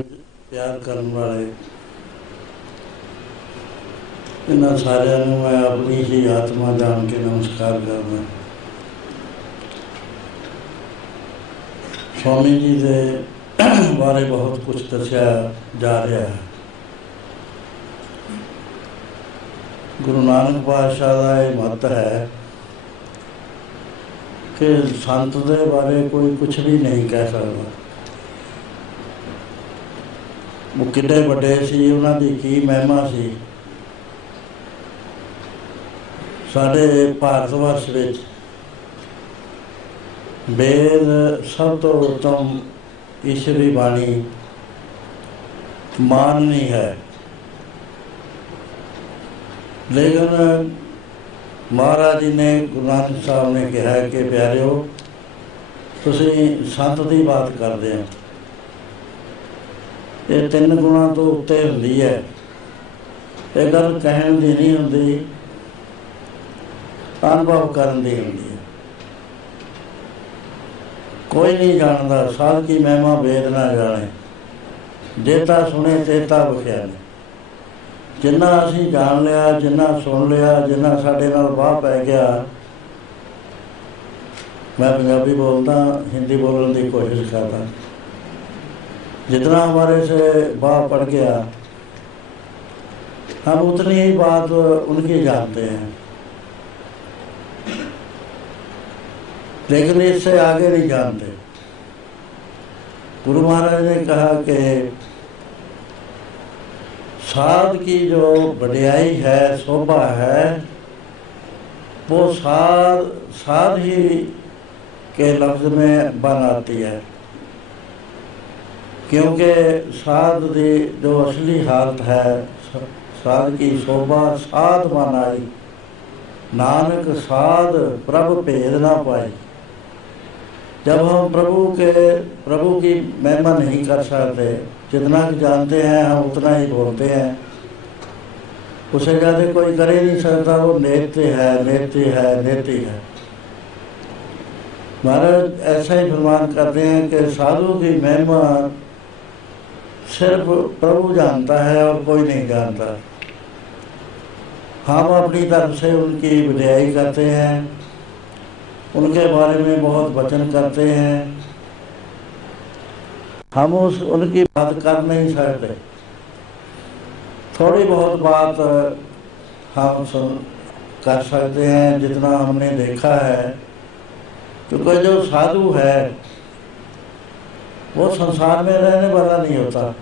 प्यार करने वाले इन्होंने सारिਆਂ ਨੂੰ मैं अपनी ही आत्मा जान के नमस्कार करना। स्वामी जी के बारे बहुत कुछ दसिया जा रहा है। गुरु नानक पातशाह का यह मत है कि संत के बारे कोई कुछ भी नहीं कह सकता। वो किड्डे वड्डे सी, उन्होंने की महिमा सी। साढ़े भारत वर्ष में वेद सब तो उत्तम ईश्वरी बाणी माननी है, लेकिन महाराज जी ने गुरु नानक साहब ने कहा कि प्यारिओ तुसी संत की बात करते हो, ये 3 गुणा तो उत्ते होंदी है। ये गल कहण दी नहीं होंदी, अनुभव करन दी होंदी है। कोई नहीं जानता साध की महिमा वेद ना जाने, जेता सुने तेता बख्याने। जिन्ना असी जान लिया, जिन्ना सुन लिया, जिन्ना साडे नाल वाह पै गया। मैं पंजाबी बोलता, हिंदी बोलने की कोशिश करता। जितना हमारे से वाह पड़ गया हम उतनी ही बात उनकी जानते हैं, लेकिन इससे आगे नहीं जानते। गुरु महाराज ने कहा कि साध की जो बढ़ियाई है, शोभा है, वो साध ही के लफ्ज में बन आती है, क्योंकि साध की जो असली हालत है, साध की शोभा साध बन आई। नानक साध प्रभु भेद ना पाई। जब हम प्रभु की महिमा नहीं कर सकते, जितना जानते हैं हम उतना ही बोलते हैं, उसे ज़्यादा कोई कर ही नहीं सकता। वो नेत्य है, नेत्य है, नेत्य है। महाराज ऐसा ही फरमान करते हैं कि साधु की महिमा सिर्फ प्रभु जानता है और कोई नहीं जानता। हम अपनी तरफ से उनकी बढ़ाई करते हैं, उनके बारे में बहुत वचन करते हैं। हम उनकी बात कर नहीं सकते। थोड़ी बहुत बात हम कर सकते हैं, जितना हमने देखा है। क्योंकि जो साधु है वो संसार में रहने वाला नहीं होता,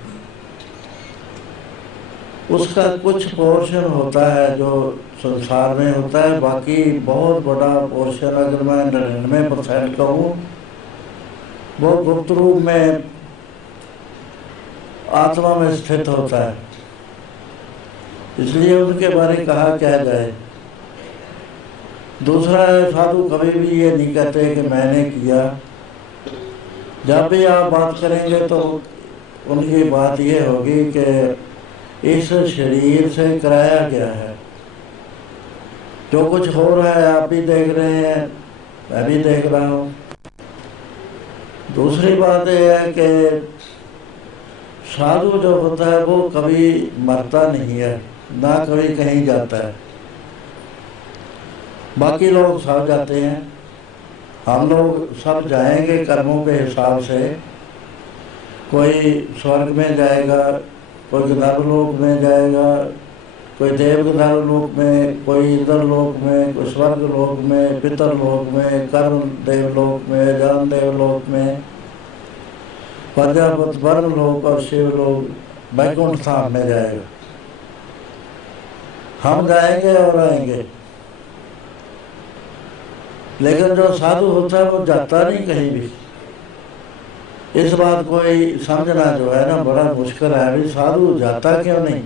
उसका कुछ पोर्शन होता है जो संसार में होता है। बाकी बहुत बड़ा पोर्शन, अगर मैं 99% कहूँ, वो गुप्त रूप में आत्मा में स्थित होता है। इसलिए उनके बारे में कहा क्या जाए। दूसरा है, साधु कभी भी ये नहीं कहते कि मैंने किया। जब भी आप बात करेंगे तो उनकी बात ये होगी कि इस शरीर से कराया गया है। जो कुछ हो रहा है आप भी देख रहे हैं, मैं भी देख रहा हूँ। दूसरी बात यह है कि साधु जो होता है वो कभी मरता नहीं है, ना कभी कहीं जाता है। बाकी लोग सब जाते हैं, हम लोग सब जाएंगे कर्मों के हिसाब से। कोई स्वर्ग में जाएगा, कोई गंधर्व लोक में जाएगा, कोई देव गंधर्व लोक में, कोई इंद्र लोक में, कोई स्वर्ग लोक में, पितर लोक में, कर्ण देव लोक में, जान देव लोक में, प्रजापति वर्ण लोक और शिव लोक वैकुंठ धाम में जाएगा। हम जाएंगे और आएंगे, लेकिन जो साधु होता है वो जाता नहीं कहीं भी। इस बात को ही समझना जो है ना बड़ा मुश्किल है। अभी साधु जाता क्यों नहीं?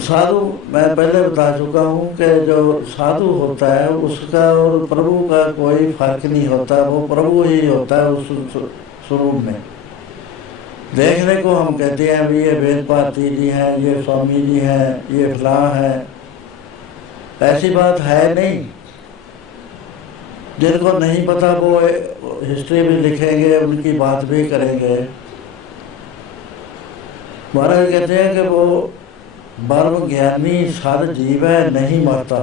साधु मैं पहले बता चुका हूँ कि जो साधु होता है उसका और प्रभु का कोई फर्क नहीं होता। वो प्रभु ही होता है उस स्वरूप में। देखने को हम कहते हैं अभी ये वेद भारती जी हैं, ये स्वामी जी हैं, ये फलां हैं, ऐसी बात है नहीं। जिनको नहीं पता वो हिस्ट्री भी लिखेंगे, उनकी बात भी करेंगे, महाराज कहते हैं कि वो ब्रह्म ज्ञानी साध जीव है, नहीं मरता।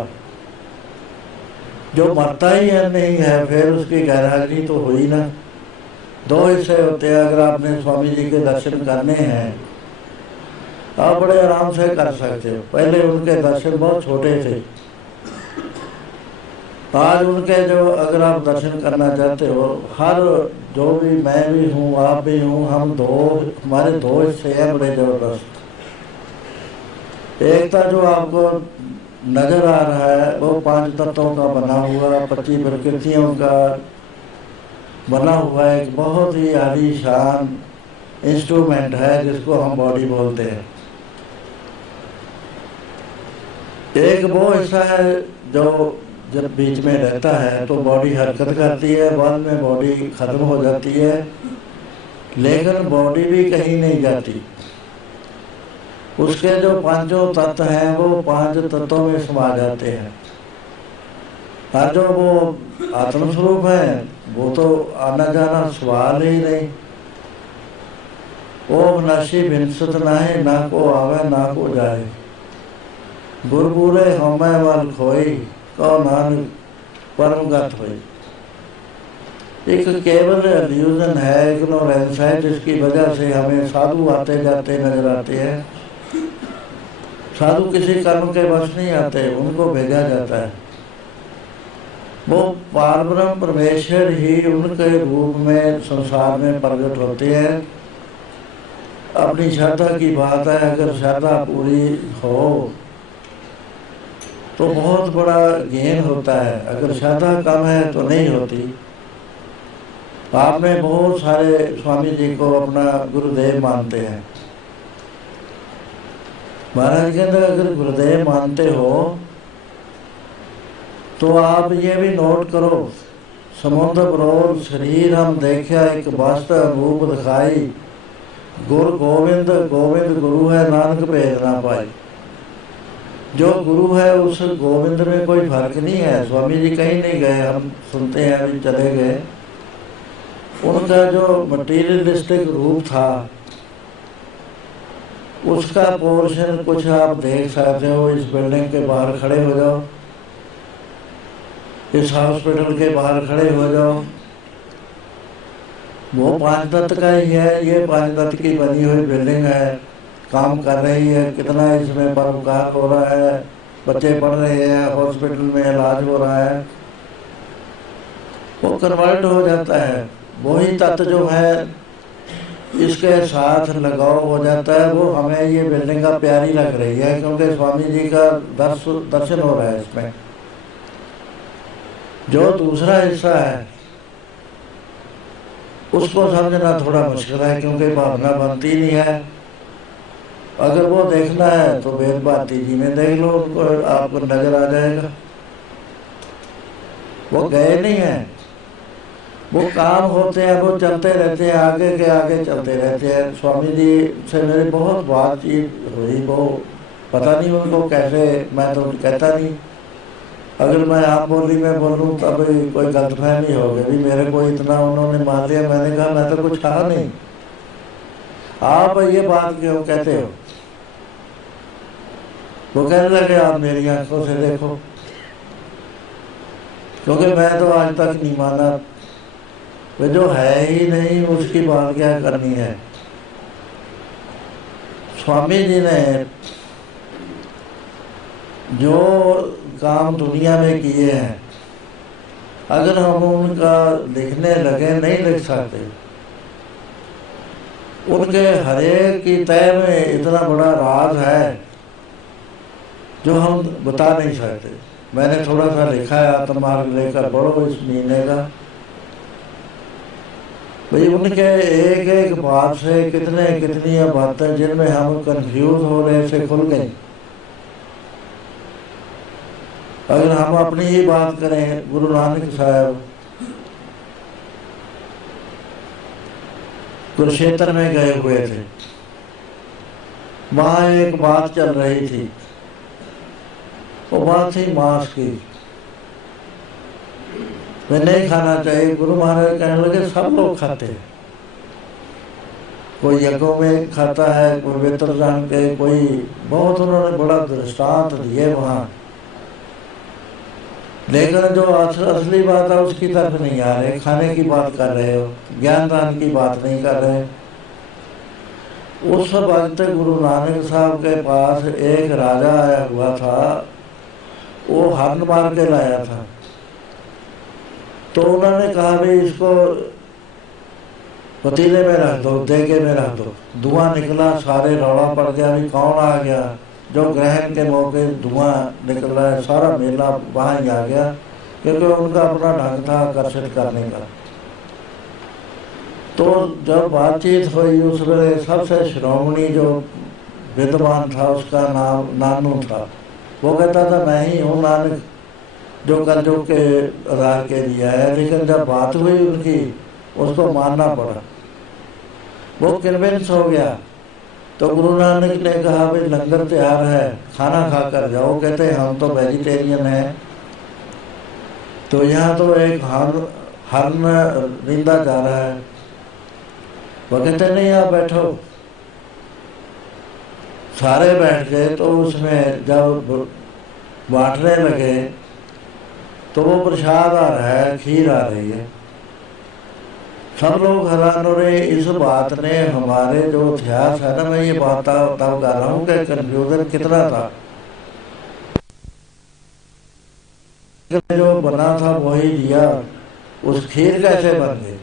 जो मरता ही है नहीं है, फिर उसकी गैरहाजिरी तो हुई ना। दो हिस्से होते हैं। अगर आपने स्वामी जी के दर्शन करने हैं, आप बड़े आराम से कर सकते हो। पहले उनके दर्शन बहुत छोटे थे, आज उनके जो अगर आप दर्शन करना चाहते हो, हर जो भी, मैं भी हूँ, आप भी हूँ, हम दो, हमारे दो हिस्से हैं बड़े जबरदस्त। एक तो जो आपको नजर आ रहा है वो 5 तत्वों का बना हुआ, 25 प्रकृतियों का बना हुआ एक बहुत ही आलीशान इंस्ट्रूमेंट है जिसको हम बॉडी बोलते हैं। एक वो हिस्सा है जो जब बीच में रहता है तो बॉडी हरकत करती है, बाद में बॉडी खत्म हो जाती है, लेकिन बॉडी भी कहीं नहीं जाती। उसके जो 5 तत्व हैं वो 5 तत्वों में समा जाते हैं। और जो वो आत्मस्वरूप है वो तो आना जाना सवाल ही नहीं। ओ नशी भिनसत नाहे, ना को आवे ना को जाए, गुरबुरे हमें वाल खोई, कौ नानक परमगत होई। एक केवल इल्यूजन है, इग्नोरेंस है, जिसकी वजह से हमें साधु आते जाते नजर आते हैं। साधु किसी कर्म के वश नहीं आते, उनको भेजा जाता है। वो पारब्रह्म परमेश्वर ही उनके रूप में संसार में प्रकट होते हैं। अपनी श्रद्धा की बात है, अगर श्रद्धा पूरी हो तो बहुत बड़ा गेन होता है, अगर श्रद्धा कम है तो नहीं होती। आप में बहुत सारे स्वामी जी को अपना गुरुदेव मानते हैं। महाराज कहते अगर गुरुदेव मानते हो तो आप ये भी नोट करो, समुद्र बरोल शरीर हम देखा, एक वास्तव रूप दिखाई, गुरु गोविंद गोविंद गुरु है, नानक भेद ना पाई। जो गुरु है उस गोविंद में कोई फर्क नहीं है। स्वामी जी कहीं नहीं गए, हम सुनते हैं अभी चले गए। उनका जो मटीरियलिस्टिक रूप था उसका पोर्शन कुछ आप देख सकते हो। इस बिल्डिंग के बाहर खड़े हो जाओ, इस हॉस्पिटल के बाहर खड़े हो जाओ, वो 5 तत्व का ही है। ये 5 तत्व की बनी हुई बिल्डिंग है, काम कर रही है, कितना इसमें परोपकार हो रहा है, बच्चे पढ़ रहे हैं, हॉस्पिटल में इलाज हो रहा है, वो कन्वर्ट हो जाता है। वही तत्व जो है इसके साथ लगाव हो जाता है। वो हमें ये बिल्डिंग का प्यारी लग रही है क्योंकि स्वामी जी का दर्शन हो रहा है इसमें। जो दूसरा हिस्सा है उसको समझना थोड़ा मुश्किल है क्योंकि भावना बनती नहीं है। अगर वो देखना है तो वेद भारती जी में देख लो, उनको आपको नजर आ जाएगा। वो गए नहीं है, वो काम होते हैं, वो चलते रहते हैं, आगे के आगे चलते रहते हैं। स्वामी जी से मेरी बहुत बातचीत हुई, वो पता नहीं उनको कैसे, मैं तो कहता नहीं। अगर मैं आप बोली में बोलूँ तब कोई गलतफहमी हो गई, मेरे को इतना उन्होंने मान लिया। मैंने कहा मैं तो कुछ कहा नहीं, आप ये बात क्यों कहते हो? वो कहने लगे आप मेरी आंखों से देखो, क्योंकि मैं तो आज तक नहीं माना। वो जो है ही नहीं उसकी बात क्या करनी है। स्वामी जी ने जो काम दुनिया में किए हैं, अगर हम उनका लिखने लगे नहीं लिख सकते। उनके हरेक की तय में इतना बड़ा राज है जो हम बता नहीं सकते। मैंने थोड़ा सा लिखा है, आत्ममार्ग लेकर पढ़ो इस महीने का। भाई उनके एक एक बात से कितनी बातें जिनमें हम कंफ्यूज हो रहे से खुल गई। अगर हम अपनी ही बात करें, गुरु नानक साहब कुरुक्षेत्र में गए हुए थे, वहां एक बात चल रही थी, वो बात थी मांस की। वे नहीं खाना चाहिए। गुरु महाराज कहने लगे सब लोग खाते हैं, कोई यज्ञों में खाता है, कोई वेतर जान के, कोई बहुत उन्होंने बड़ा दृष्टांत दिए वहाँ। लेकिन जो असली बात है उसकी तरफ नहीं आ रहे, खाने की बात कर रहे हो, ज्ञान दान की बात नहीं कर रहे। उस वक्त गुरु नानक साहब के पास एक राजा आया हुआ था, वो हरण मार के लाया था। तो उन्होंने कहा भाई इसको पतीले में रख दो, देगे में रख दो। धुआं निकला, सारे रौला पड़ गया, भी कौन आ गया। जो ग्रहण के मौके धुआं निकल रहा है, सारा मेला वहाँ ही आ गया, क्योंकि उनका अपना ढंग था आकर्षित करने का। तो जब बातचीत हुई उस वे सबसे श्रोमणी जो विद्वान था, उसका नाम नानू था। वो कहता था मैं ही हूँ नानक, जो कलयुग के आधार के लिए है। लेकिन जब बात हुई उनकी, उसको मानना पड़ा, वो कन्विंस हो गया। तो गुरु नानक ने कहा भाई लंगर तैयार है, खाना खा कर जाओ। कहते हम तो वेजिटेरियन हैं। तो यहाँ तो एक हरण रिंदा जा रहा है। वो कहते नहीं आप बैठो। सारे बैठ गए। तो उसमें जब बांटने लगे तो वो प्रसाद आ रहा है, खीर आ रही है। सब लोग हैरान हो रहे। इस बात ने हमारे जो इतिहास है ना, मैं ये बात तब कर रहा हूँ कि कन्फ्यूजन कितना था। जो बना था वही दिया, उस खीर कैसे बन गई,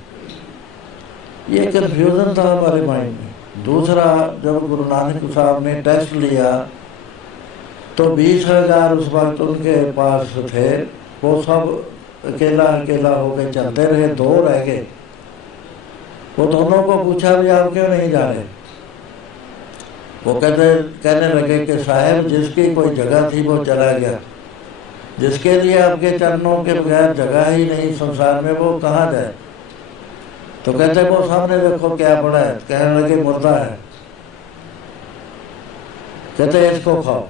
ये कन्फ्यूजन था हमारे माइंड में। दूसरा, जब गुरु नानक साहब ने टेस्ट लिया तो 20,000 उस वक्त उनके पास थे। वो सब अकेला अकेला होकर चलते रहे, 2 रह गए। वो दोनों को पूछा भी आप क्यों नहीं जा रहे। वो कहने लगे कि साहब जिसकी कोई जगह थी वो चला गया, जिसके लिए आपके चरणों के बगैर जगह ही नहीं संसार में, वो कहाँ जाए। तो कहते वो सामने देखो क्या पड़ा है। कहने लगे मुर्दा है। कहते इसको खाओ।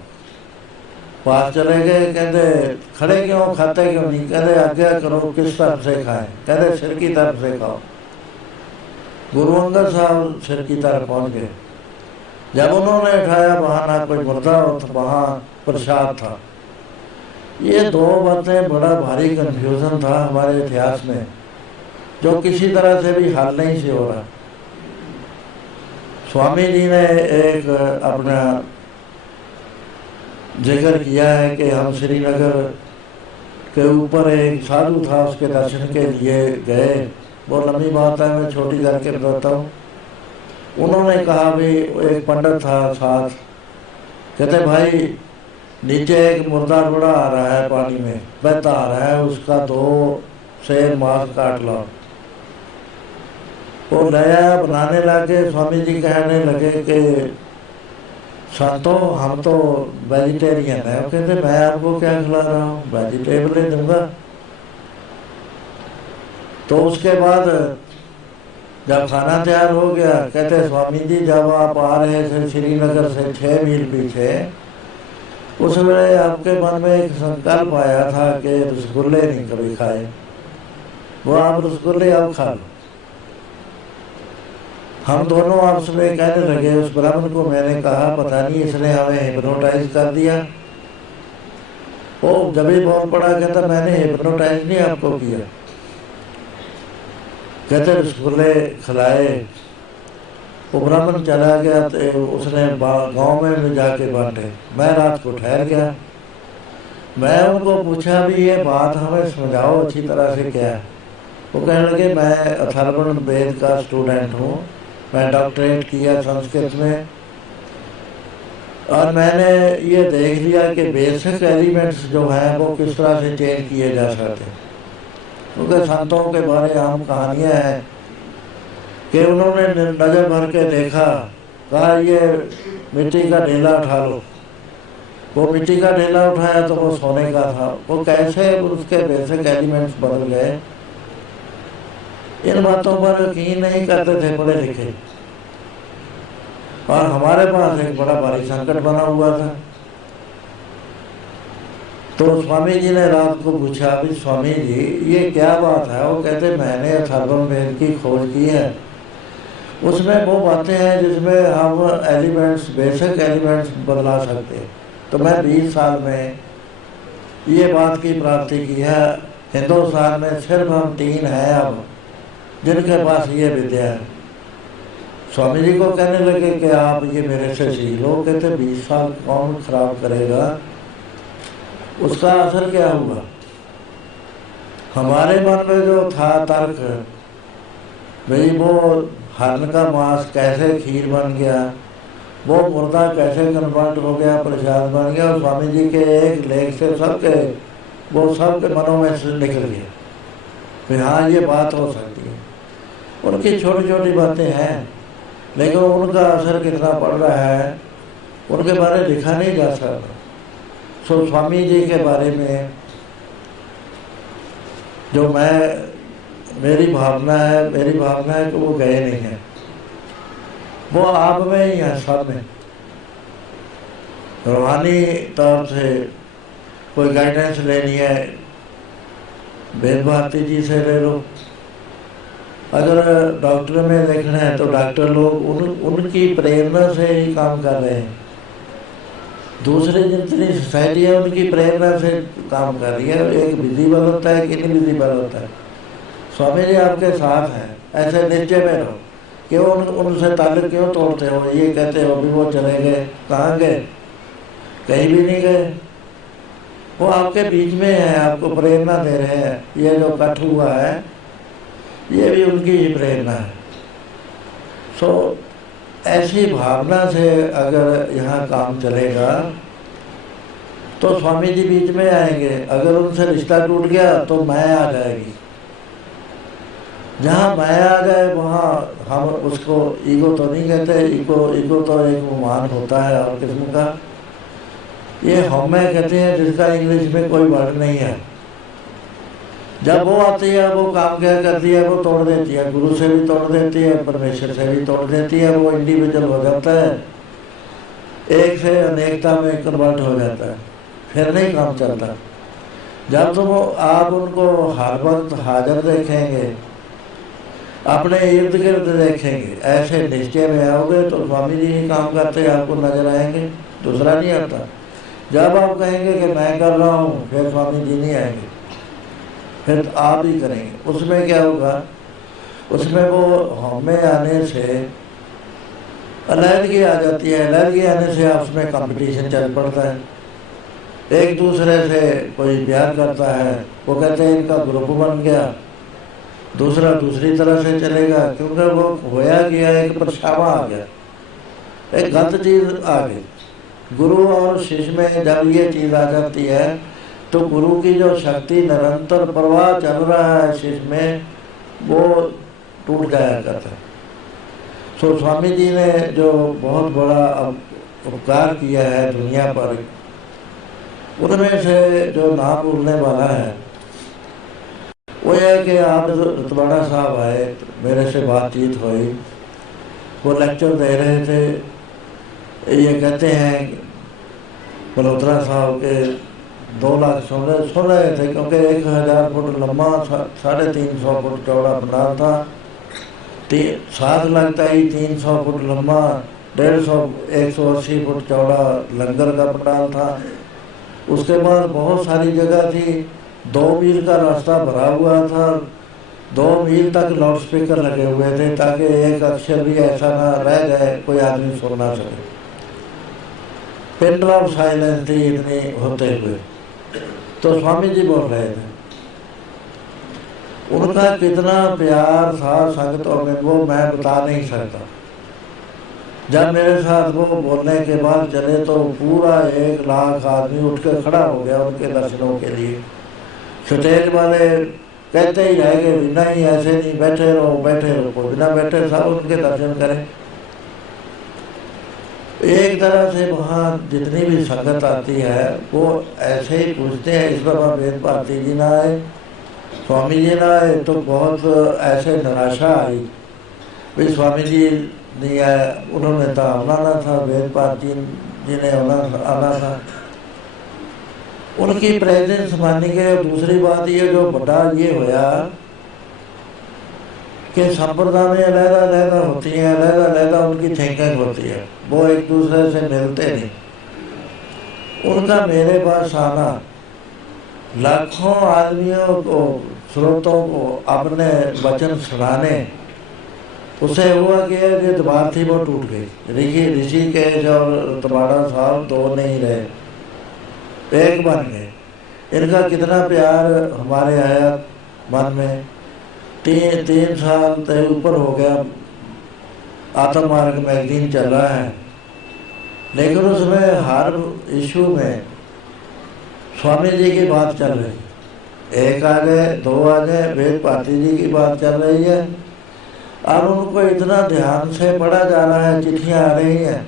पास चले गए। कहते खड़े क्यों, खाते क्यों नहीं। कहते आज्ञा करो किस तरफ से खाएं। कहते सिर की तरफ से खाओ। गुरु अंगद साहब सिर की तरफ पहुंच गए। जब उन्होंने उठाया वहां ना कोई मुर्दा और वहां प्रसाद था। ये 2 बातें बड़ा भारी कंफ्यूजन था हमारे इतिहास में, जो किसी तरह से भी हल नहीं से हो रहा। स्वामी जी ने एक अपना जिक्र किया है कि हम श्रीनगर के ऊपर एक साधु था, उसके दर्शन के लिए गए। बहुत लंबी बात है, मैं छोटी करके बताता हूँ। उन्होंने कहा भी एक पंडित था साथ। कहते भाई नीचे एक मुर्दा बड़ा आ रहा है, पानी में बहता आ रहा है, उसका 2 शेर मांस काट लो। वो नया बनाने लगे। स्वामी जी कहने लगे कि संतो हम तो वेजिटेरियन है। कहते मैं आपको क्या खिला रहा हूँ, वेजिटेबल ही दूंगा। तो उसके बाद जब खाना तैयार हो गया, कहते स्वामी जी जब आप आ रहे थे श्रीनगर से 6 मील पीछे, उस वेले आपके मन में एक संकल्प आया था कि रसगुल्ले नहीं कभी खाए। वो आप रसगुल्ले अब खा लो। हम दोनों आपस में कहने लगे। उस ब्राह्मण को मैंने कहा पता नहीं इसने हमें हिप्नोटाइज कर दिया। वो जब भी बोल पड़ा, कहता मैंने हिप्नोटाइज नहीं आपको किया। कहते रसगुल्ले खिलाए। वो ब्राह्मण चला गया। तो उसने गांव में भी जाके बांटे। मैं रात को ठहर गया। मैं उनको पूछा भी ये बात हमें समझाओ अच्छी तरह से क्या है। वो कहने लगे मैं अथर्वण वेद का स्टूडेंट हूँ, मैं डॉक्टरेट किया संस्कृत में, और मैंने ये देख लिया कि बेसिक एलिमेंट्स जो हैं वो किस तरह से चेंज किए जा सकते हैं। क्योंकि संतों के बारे में आम कहानियाँ हैं कि उन्होंने नजर भर के देखा, कहा ये मिट्टी का ढेला उठा लो। वो मिट्टी का ढेला उठाया तो वो सोने का था। वो कैसे उसके बेसिक एलिमेंट्स बदल गए, इन बातों पर यकीन नहीं करते थे पढ़े लिखे। और हमारे पास एक बड़ा भारी संकट बना हुआ था। तो स्वामी जी ने रात को पूछा भी स्वामी जी ये क्या बात है। वो कहते मैंने अथर्वण वेद की खोज की है उसमें वो बातें हैं जिसमें हम एलिमेंट्स, बेसिक एलिमेंट्स बदला सकते हैं। तो मैं 20 साल में ये बात की प्राप्ति की है। हिंदुस्तान में सिर्फ हम 3 हैं अब जिनके पास ये विद्या है। स्वामी जी को कहने लगे कि आप ये मेरे से सीख लो। कहते 20 साल कौन खराब करेगा, उसका असर क्या हुआ? हमारे मन में जो था तर्क, भाई वो हरण का मांस कैसे खीर बन गया, वो मुर्दा कैसे कन्वर्ट हो गया, प्रसाद बन गया। और स्वामी जी के एक लेख से वो सबके मनों में से निकल गया कि हाँ ये बात हो सकती है। उनकी छोटी छोटी बातें हैं, लेकिन उनका असर कितना पड़ रहा है उनके बारे में लिखा नहीं जा सकता। सो स्वामी जी के बारे में जो मेरी भावना है कि वो गए नहीं हैं, वो आप में ही है, सब में। रूहानी तौर से कोई गाइडेंस लेनी है, वेद भारती जी से ले लो। अगर डॉक्टर में देखना है तो डॉक्टर लोग उनकी प्रेरणा से ही काम कर रहे हैं। दूसरी जितनी सोसाइटी है उनकी प्रेरणा से काम कर रही है। एक विजिबल होता है कि इनविजिबल होता है। स्वामी जी आपके साथ हैं, ऐसे निश्चय में रहो। क्यों उनसे ताल्लुक क्यों तोड़ते हो? ये कहते हो भी वो चले गए, कहाँ गए? कहीं भी नहीं गए, वो आपके बीच में है, आपको प्रेरणा दे रहे हैं। ये जो कट हुआ है ये भी उनकी ही प्रेरणा है। सो ऐसी भावना से अगर यहाँ काम चलेगा तो स्वामी जी बीच में आएंगे। अगर उनसे रिश्ता टूट गया तो माया आ जाएगी। जहाँ माया आ जाए वहाँ हम उसको ईगो तो नहीं कहते, ईगो तो एक मान होता है और किस्म का। ये हमें कहते हैं जिसका इंग्लिश में कोई वर्ड नहीं है। जब वो आती है वो काम क्या करती है, वो तोड़ देती है, गुरु से भी तोड़ देती है, परमेश्वर से भी तोड़ देती है। वो इंडिविजुअल हो जाता है, एक से अनेकता में कन्वर्ट हो जाता है, फिर नहीं काम चलता। जब तुम आप उनको हर वक्त हाजिर देखेंगे, अपने इर्द गिर्द देखेंगे, ऐसे निश्चय में आओगे तो स्वामी जी ही काम करते आपको नजर आएंगे, दूसरा नहीं आता। जब आप कहेंगे कि मैं कर रहा हूँ, फिर स्वामी जी नहीं आएंगे, फिर आप ही करेंगे। उसमें क्या होगा? उसमें वो हमें आने से अलहदगी आ जाती है। अलहदगी आने से आपस में कंपटीशन चल पड़ता है। एक दूसरे से कोई प्यार करता है, वो कहते हैं इनका ग्रुप बन गया, दूसरा दूसरी तरह से चलेगा। क्योंकि वो होया गया, एक परछावा आ गया, एक गलत चीज आ गई। गुरु और शिष्य में जब ये चीज आ जाती है तो गुरु की जो शक्ति निरंतर प्रवाह चल रहा है शिष्य में, वो टूट जाया करता है। सो स्वामी जी ने जो बहुत बड़ा उपकार किया है दुनिया पर, उनमें से जो ना भूलने वाला है वो है कि आप रतवाड़ा साहब आए, मेरे से बातचीत हुई, वो लेक्चर दे रहे थे। ये कहते हैं मल्होत्रा साहब के 2 लाख सुन रहे थे, क्योंकि 1000 फुट लंबा, 350 फुट चौड़ा पंडाल था, 7 लाख तक 300 फुट लंबा, 180 फुट चौड़ा लंगर का पंडाल था। उसके बाद बहुत सारी जगह थी, 2 मील का रास्ता भरा हुआ था, 2 मील तक लाउड स्पीकर लगे हुए थे ताकि एक अक्षर भी ऐसा ना रह जाए कोई आदमी सुन ना सके। पिन ड्रॉप साइलेंस थी इतनी होते हुए। तो स्वामी जी बोल रहे थे, उनका कितना प्यार था संगतों में वो मैं बता नहीं सकता। जब मेरे साथ वो बोलने के बाद चले तो पूरा 1 लाख आदमी उठ के खड़ा हो गया उनके दर्शनों के लिए। स्टेज वाले कहते ही रह गए, नहीं ऐसे नहीं, बैठे रहो, कोई बिना बैठे सब उनके दर्शन करें। एक तरह से वहाँ जितनी भी संगत आती है वो ऐसे ही पूछते हैं, इस बार वेद भारती जी ना आए, स्वामी जी ना आए, तो बहुत ऐसे निराशा आई भाई स्वामी जी नहीं आए, उन्होंने तो आना था, वेद भारती जी ने आना था। उनकी प्रेजेंस मानी गई। दूसरी बात ये जो बड़ा ये होया कि संप्रदाय अलहदा अलहदा होती हैं, अलहदा अलहदा उनकी थिंकिंग होती है, वो एक दूसरे से मिलते नहीं। उनका मेरे पास आना लाखों आदमियों को, श्रोतों को अपने वचन सुनाने, उसे हुआ कि ये दीवार थी वो टूट गई। ऋषिकेश और तबाड़ा साहब दो नहीं रहे, एक बन गए। इनका कितना प्यार हमारे आया मन में। 3 साल से ऊपर हो गया आत्म मार्ग मैगजीन चल रहा है, लेकिन उसमें हर इशू में स्वामी जी की बात चल रही। एक आगे, दो आगे, वेद भारती जी की बात चल रही है, और उनको इतना ध्यान से पढ़ा जा रहा है, चिट्ठियाँ आ रही हैं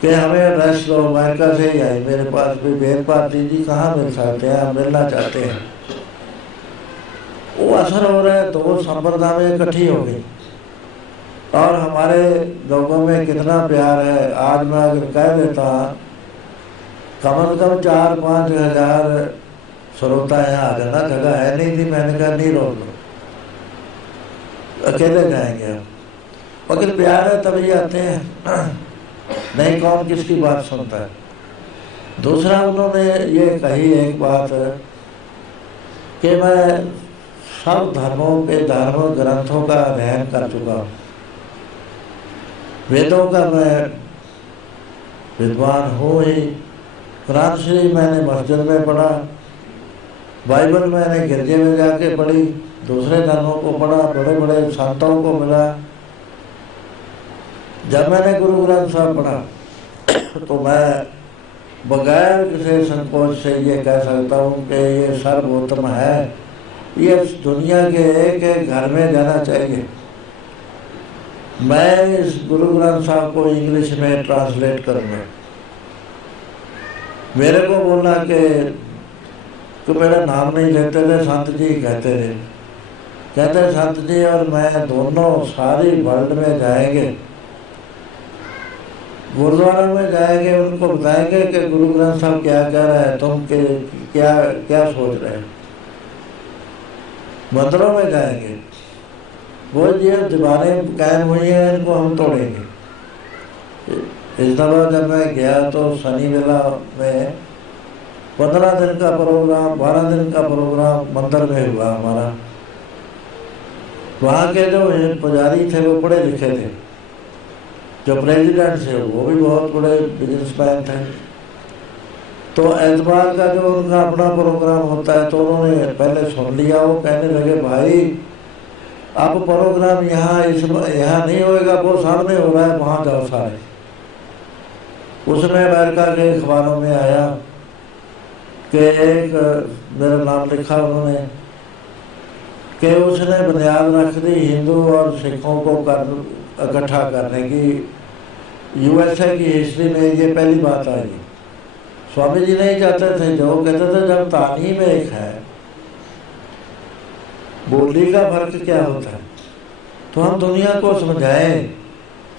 कि हमें एड्रेस दो। अमेरिका से ही आई मेरे पास भी, वेद भारती जी कहाँ मिल सकते हैं, हम मिलना चाहते हैं। वो असर हो रहा है, दो संप्रदाय इकट्ठी हो गई और हमारे लोगों में कितना प्यार है। आज मैं अगर कह देता कम से कम 4-5 हज़ार श्रोता यहाँ आ जाना, जगह है नहीं थी। मैंने कहा नहीं रोक लो, अकेले जाएंगे हम, मगर प्यार है तभी आते हैं, नहीं कौन किसकी बात सुनता है। दूसरा उन्होंने ये कही एक बात कि मैं सब धर्मों के धर्म ग्रंथों का अध्ययन कर चुका हूँ, वेदों का मैं विद्वान हूँ ही। कुरान शरीफ मैंने मस्जिद में पढ़ा, बाइबल मैंने गिरजे में जाके पढ़ी, दूसरे धर्मों को पढ़ा, बड़े बड़े संतों को मिला। जब मैंने गुरु ग्रंथ साहब पढ़ा तो मैं बगैर किसी संकोच से ये कह सकता हूँ कि ये सर्वोत्तम है, ये दुनिया के एक एक घर में जाना चाहिए। मैं इस गुरु ग्रंथ साहब को इंग्लिश में ट्रांसलेट करूँगा। मेरे को बोला कि मेरा नाम नहीं लेते थे, संत जी कहते थे। कहते संत जी और मैं दोनों सारी वर्ल्ड में जाएंगे, गुरुद्वारा में जाएंगे, उनको बताएंगे कि गुरु ग्रंथ साहब क्या कह रहा है, तुम के क्या क्या सोच रहे हो। मंदिरों में जाएंगे, वो ये दीवारें कायम हुई हैं, इनको हम तोड़ेंगे। इस दफा जब मैं गया तो शनि मेला में 15 दिन का प्रोग्राम, 12 दिन का प्रोग्राम मंदिर में हुआ हमारा। वहाँ के जो पुजारी थे वो पढ़े लिखे थे, जो प्रेसिडेंट थे वो भी बहुत बड़े बिजनेसमैन थे। तो एतबार का जो उनका अपना प्रोग्राम होता है, तो उन्होंने पहले सुन लिया। वो कहने लगे भाई अब प्रोग्राम यहाँ यहाँ नहीं होएगा, वो सामने हो रहा है, वहाँ जाओ सारे। उसमें अमेरिका के अखबारों में आया कि एक मेरा नाम लिखा उन्होंने कि उसने बुनियाद रख दी हिंदू और सिखों को इकट्ठा करने की। यूएसए की हिस्ट्री में ये पहली बात आई। स्वामी जी नहीं चाहते थे, जो कहते थे जब तालीम एक है, बोली का फर्क क्या होता है, तो हम दुनिया को समझाएं।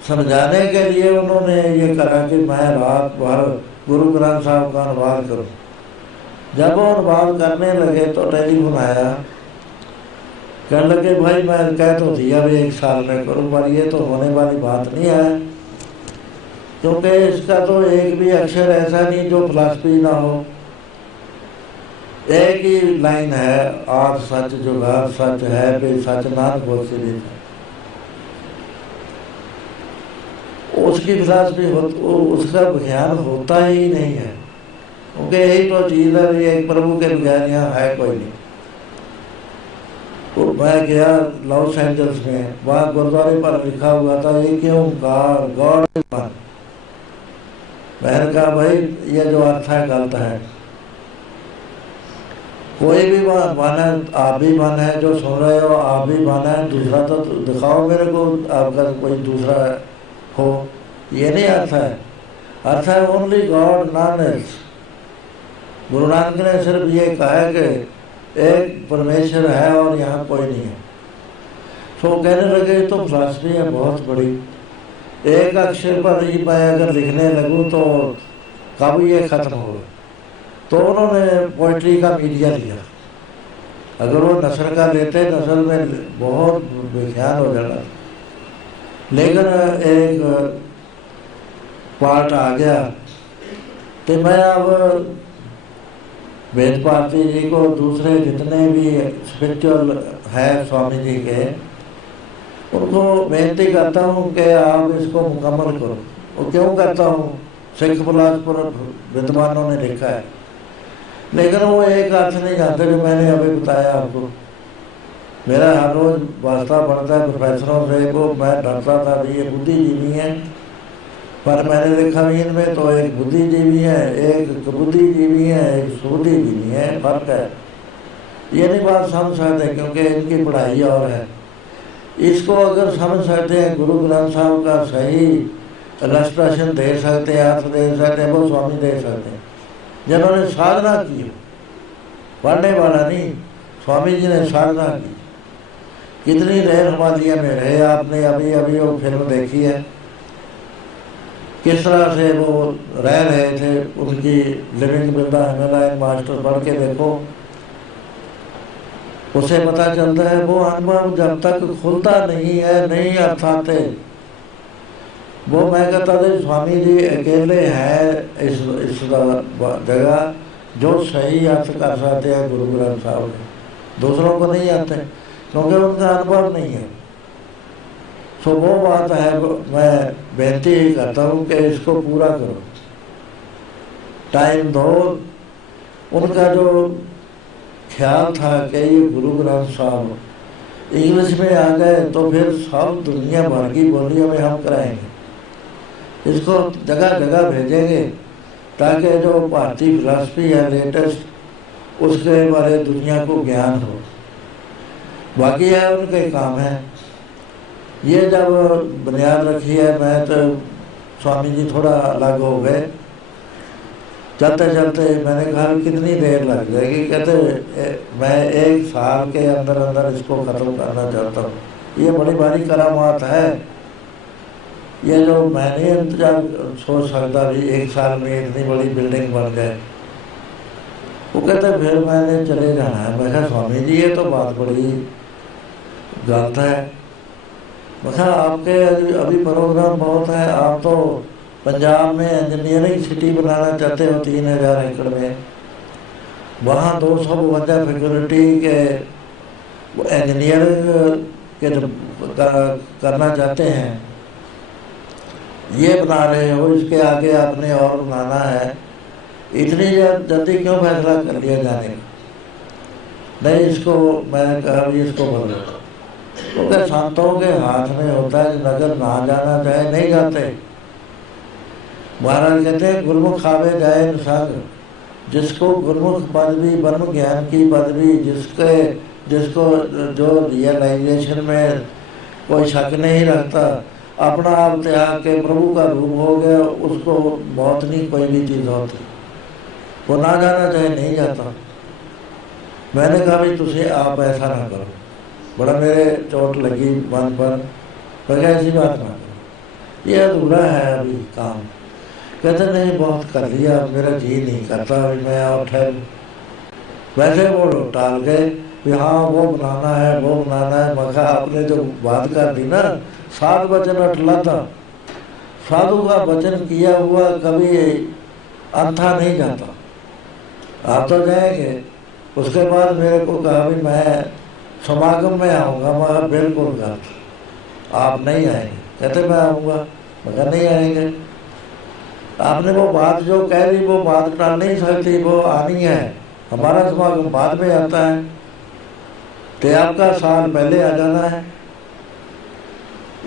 समझाने के लिए उन्होंने ये करा कि मैं रात भर गुरु ग्रंथ साहब का अनुवाद करूं। जब वो अनुवाद करने लगे तो टेलीफोन आया, कहने लगे भाई मैं कह तो दिया भी 1 साल में करूं, पर ये तो होने वाली बात नहीं है, क्योंकि इसका तो एक भी अक्षर ऐसा नहीं जो फिलॉसफी ना हो। एक ही लाइन है, आज सच जुगाड़ सच है, भी सच नाथ बोसी। उसकी फिलॉसफी उसका ज्ञान होता ही नहीं है, क्योंकि यही तो चीज़ है, एक प्रभु के बगैर यहाँ है कोई नहीं। तो मैं गया लॉस एंजल्स में, वहाँ गुरुद्वारे पर लिखा हुआ था ये क्यों गॉड इज वन। मैंने कहा भाई ये जो अर्थ है गलत है, कोई भी मन है, आप भी मन है, जो सुन रहे हो आप भी मन है, दूसरा तो दिखाओ मेरे को आपका कोई दूसरा हो। ये नहीं अर्थ है, अर्थ है only God non else. Guru Nanak ने सिर्फ ये कहा है कि एक परमेश्वर है और यहाँ कोई नहीं है। तो कहने लगे तो फिलॉसफी है बहुत बड़ी, एक अक्षर पर ही मैं अगर लिखने लगूँ तो कब ये खत्म होगा। तो उन्होंने पोइट्री का मीडिया दिया, अगर वो नस्ल का लेते नस्ल में बहुत बेख्याल हो जाना। लेकिन एक पार्ट आ गया तो मैं अब वेद भारती जी को, दूसरे जितने भी स्पिरिचुअल है स्वामी जी के, उनको बेनती करता हूँ कि आप इसको मुकम्मल करो। वो क्यों करता हूँ, सिख फिलासफर विद्वानों ने लिखा है, लेकिन वो एक अर्थ नहीं जानते जो मैंने अभी बताया आपको। मेरा हर रोज वास्ता पड़ता है प्रोफेसरों से, वो मैं डरता था भी ये बुद्धिजीवी हैं, पर मैंने देखा भी इनमें तो एक बुद्धिजीवी है, एक बुद्धिजीवी है, एक सुबुद्धिजीवी है, फर्क है। ये नहीं बात समझ सकते क्योंकि इनकी पढ़ाई और है। इसको अगर समझ सकते हैं, गुरु ग्रंथ साहब का सही इलस्ट्रेशन दे सकते हैं, अर्थ दे सकते हैं, वो स्वामी दे सकते हैं जिन्होंने साधना की, पढ़ने वाला नहीं। स्वामी जी ने साधना की, कितनी देर हिमालय में रहे। आपने अभी अभी वो फिल्म देखी है, किस तरह से वो रह रहे थे, उनकी living with the Himalayan master पढ़ के देखो, उसे पता चलता है वो अनुभव जब तक खुलता नहीं है, नहीं अर्थ आते। वो मैं कहता था स्वामी जी अकेले हैं इस जगह जो सही अर्थ कर सकते हैं गुरु ग्रंथ साहब के, दूसरों को नहीं आते क्योंकि उनका अनुभव नहीं है। तो वो बात है, मैं बेनती ही करता हूँ कि इसको पूरा करो, टाइम दो। उनका जो ख्याल था कि ये गुरु ग्रंथ साहब इंग्लिश में आ गए तो फिर सब दुनिया भर की बोलियों में हम कराएंगे, इसको जगह जगह भेजेंगे ताकि जो भारतीय फिलॉसफी है लेटेस्ट, उसके बारे दुनिया को ज्ञान हो। बाकी है उनके काम है। ये जब बुनियाद रखी है, मैं तो स्वामी जी थोड़ा अलग हो गए, चलते चलते मैंने कहा कितनी देर लग जाएगी। कहते मैं 1 साल के अंदर अंदर इसको ख़त्म करना चाहता हूँ। ये बड़ी भारी करामात है, ये जो मैंने इंतजार सोच सकता भी 1 साल में इतनी बड़ी बिल्डिंग बन जाए। वो कहते फिर मैंने चले जाना है। मैं कहा स्वामी जी ये तो बात बड़ी गलत है। मैं कहा आपके अभी प्रोग्राम बहुत है, आप तो पंजाब में इंजीनियरिंग सिटी बनाना चाहते हो 3000 एकड़ में, वहाँ 252 फैकल्टी के इंजीनियरिंग के करना चाहते हैं, ये बना रहे हो, इसके आगे आपने और बनाना है। इतनी जल्दी क्यों फैसला कर लिया जाने का? नहीं, इसको मैंने कहा भी इसको बोलो, क्योंकि संतों के हाथ में होता है, नगर ना जाना चाहे नहीं जाते। महाराज कहते हैं गुरमुख आवे जाए संग, जिसको गुरमुख पदवी, ब्रह्म ज्ञान की पदवी, जिसको जो रियलाइजेशन में कोई शक नहीं रखता, अपना आप त्याग के प्रभु का रूप हो गया, उसको बहुत नहीं कोई भी चीज़ होती। वो ना जाना चाहे नहीं जाता। मैंने कहा भाई तुझे आप ऐसा ना करो, बड़ा मेरे चोट लगी मन पर ऐसी बात ना करो, ये अधूरा है अभी काम। कहते नहीं बहुत कर लिया, मेरा जी नहीं करता अभी मैं और ठहर। वैसे वो टाल गए कि हाँ वो बनाना है, वो बनाना है। मगर आपने जो बात कर दी ना, 7 वचन अटला था, साधु का वचन किया हुआ कभी अंथा नहीं जाता। आप तो जाएंगे। उसके बाद मेरे को कहा भी मैं समागम में आऊँगा। मगर बिल्कुल गलत, आप नहीं आएंगे। कहते मैं आऊँगा, मगर नहीं आएंगे। आपने वो बात जो कह दी वो बात टाल नहीं सकती, वो आनी है। हमारा समागम बाद में आता है, तो आपका साल पहले आ जाना है।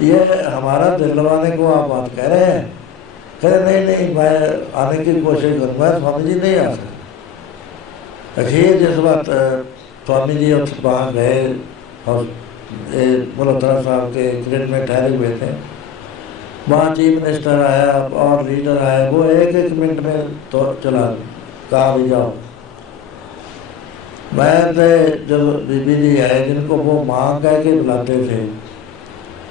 ये हमारा दिलवाने को आप बात कह रहे हैं। कह नहीं नहीं मैं आने की कोशिश करूँगा। स्वामी जी नहीं आ सकते। अखिर जिस बात स्वामी जी वहाँ गए और मल्होत्रा साहब के ग्रेड में ठहरे हुए थे, वहाँ चीफ मिनिस्टर आया और लीडर आया, वो 1-1 मिनट में तो चला कहा भी जाओ। मैं जो बीबी जी आए जिनको वो माँ कह के बुलाते थे,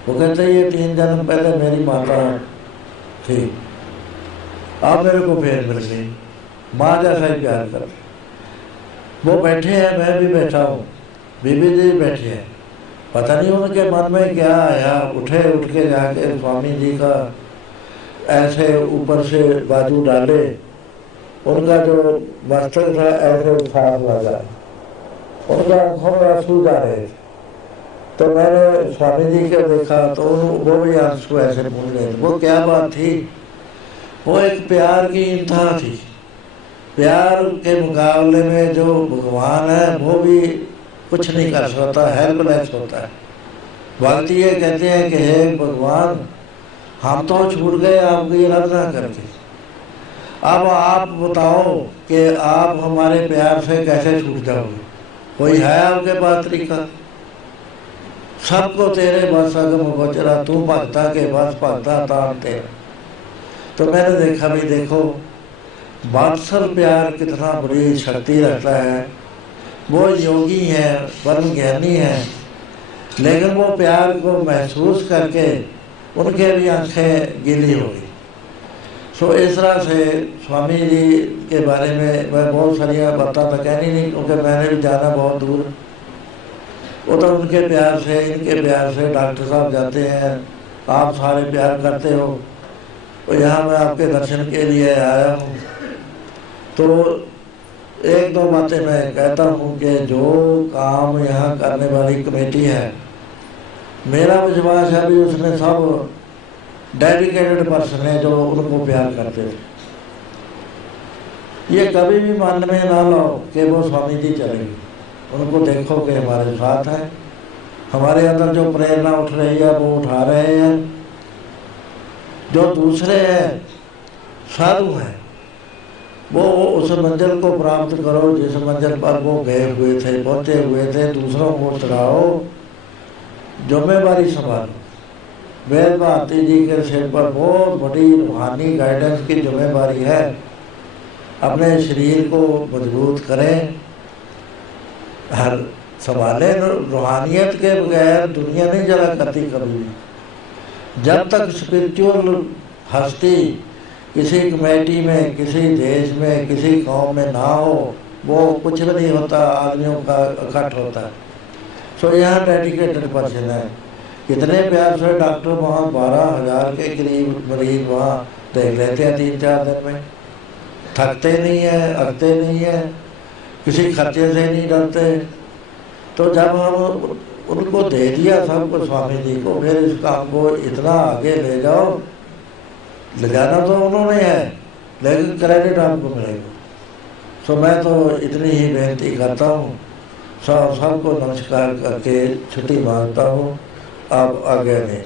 वो कहते ये 3 जन्म पहले मेरी माता थी, आप मेरे को फिर मिल गई, माँ जैसा ही प्यार कर। वो बैठे हैं, मैं भी बैठा हूँ। बीबी जी बैठे हैं, पता नहीं उनके मन में क्या आया, उठ के जाके स्वामी जी का ऐसे ऊपर से बाजू डाले, उनका जो मस्तक था ऐसे उठार लगा, उनका आंखों में आंसू जा रहे थे। तो मैंने स्वामी जी को देखा तो वो भी आंसू ऐसे पूछ रहे थे। वो क्या बात थी? वो एक प्यार की इंतहा थी। प्यार के मुकाबले में जो भगवान है वो भी कुछ नहीं कर सकता, हेल्पलेस होता है। भक्ति ये कहते हैं कि हे भगवान, हम तो छूट गए आपकी आराधना करके, अब आप बताओ कि आप हमारे प्यार से कैसे छूट जाओगे? कोई है आपके पास तरीका? सबको तेरे बस अगम गोचरा, तू भक्ता के बस भक्ता तान तेरा। तो मैंने देखा भी, देखो वात्सल प्यार कितना बड़ी शक्ति रखता है। वो योगी है, परम ज्ञानी है, लेकिन वो प्यार को महसूस करके उनके भी आंखें गीली हो गई। सो इस तरह से स्वामी जी के बारे में मैं बहुत सारी बातें तो कहनी नहीं, क्योंकि मैंने भी जाना बहुत दूर। वो तो उनके प्यार से, इनके प्यार से डॉक्टर साहब जाते हैं, आप सारे प्यार करते हो, तो यहाँ मैं आपके दर्शन के लिए आया हूँ। तो एक दो बातें मैं कहता हूँ कि जो काम यहाँ करने वाली कमेटी है, मेरा विश्वास है भी उसमें सब डेडिकेटेड पर्सन है जो उनको प्यार करते थे। ये कभी भी मन में ना लो कि वो स्वामी जी चलेंगे, उनको देखो कि हमारे साथ है, हमारे अंदर जो प्रेरणा उठ रही है वो उठा रहे हैं। जो दूसरे हैं, साधु हैं, वो उस मंजिल को प्राप्त करो जिस मंजिल पर वो गए हुए थे, पहुंचे हुए थे। दूसरों को चढ़ाओ, जिम्मेवारी संभालो। वेद भारती जी के सिर पर बहुत बड़ी रूहानी गाइडेंस की जिम्मेवारी है। अपने शरीर को मजबूत करें, हर संभाले। रूहानियत के बगैर दुनिया नहीं चला करती कभी भी। जब तक स्पिरिचुअल हस्ती किसी कमेटी में, किसी देश में, किसी कौम में ना हो, वो कुछ भी नहीं होता, आदमियों का इकट्ठ होता है। सो यहाँ डेडिकेटेड पर्सन है। कितने प्यार से डॉक्टर वहाँ 12,000 के करीब मरीज वहाँ देख लेते हैं 3-4 दिन में, थकते नहीं है, अकते नहीं है, किसी खर्चे से नहीं डरते। तो जब हम उनको दे दिया सबको स्वामी जी को, फिर इस काम को इतना आगे ले जाओ। ले जाना तो उन्होंने है, लेकिन क्रेडिट आपको मिलेगा। सो मैं तो इतनी ही बेनती करता हूँ, सबको नमस्कार करके छुट्टी मांगता हूँ। आप आगे नहीं।